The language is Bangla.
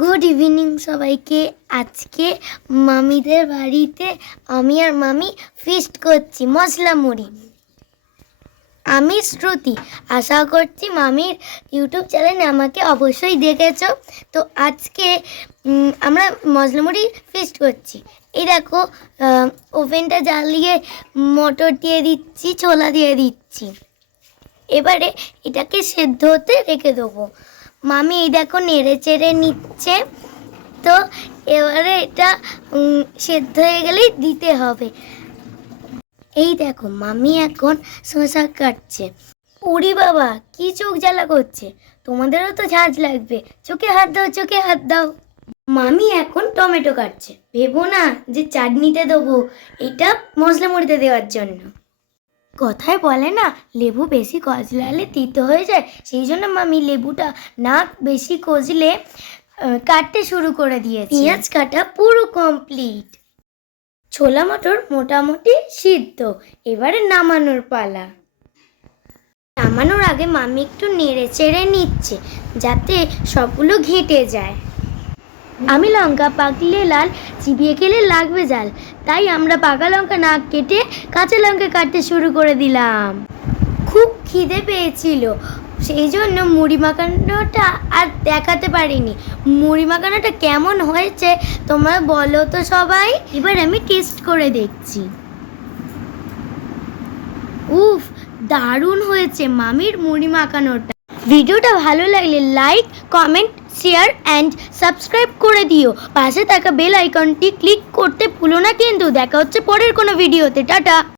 গুড ইভিনিং সবাইকে। আজকে মামিদের বাড়িতে আমি আর মামি ফিস্ট করছি, মশলা মুড়ি। আমি শ্রুতি। আশা করছি মামির ইউটিউব চ্যানেলে আমাকে অবশ্যই দেখেছ। তো আজকে আমরা মশলা মুড়ি ফিস্ট করছি। এই দেখো ওভেনটা জ্বালিয়ে মটর দিয়ে দিচ্ছি, ছোলা দিয়ে দিচ্ছি। এবারে এটাকে সেদ্ধ হতে রেখে দেবো। মামি এই দেখো নেড়ে চেড়ে নিচ্ছে। তো এবারে এটা সেদ্ধ হয়ে গেলেই দিতে হবে। এই দেখো মামি এখন শশা কাটছে। উড়ি বাবা, কি চোখ জ্বালা করছে। তোমাদেরও তো ঝাঁঝ লাগবে। চোখে হাত দাও, চোখে হাত দাও। মামি এখন টমেটো কাটছে। ভেবো না যে চাটনিতে দেবো। এটা মশলা মুড়িতে দেওয়ার জন্য। কথায় বলে না লেবু বেশি কচলালে তিতো হয়ে যায়। সেই জন্য মামি লেবুটা না বেশি আহ, কাটতে শুরু করে দিয়েছি। পেঁয়াজ কাটা পুরো কমপ্লিট ছোলা মটর মোটামুটি সিদ্ধ। এবারে নামানোর পালা। নামানোর আগে মামি একটু নেড়ে চেড়ে নিচ্ছে যাতে সবগুলো ঘেঁটে যায়। আমি লঙ্কা পাকলে লাল চিবিয়ে খেলে লাগবে জাল। তাই আমরা পাকা লঙ্কা না কেটে কাঁচা লঙ্কা কাটতে শুরু করে দিলাম। খুব খিদে পেয়েছিল, সেই জন্য মুড়ি মাখানোটা আর দেখাতে পারিনি। মুড়ি মাখানোটা কেমন হয়েছে তোমরা বলো তো সবাই। এবার আমি টেস্ট করে দেখছি। উফ, দারুণ হয়েছে মামির মুড়ি মাখানোটা। ভিডিওটা ভালো লাগলে like comment share and subscribe করে দিও। পাশে থাকা বেল আইকনটি ক্লিক করতে ভুলো না কিন্তু। দেখা হচ্ছে পরের কোনো ভিডিওতে টাটা!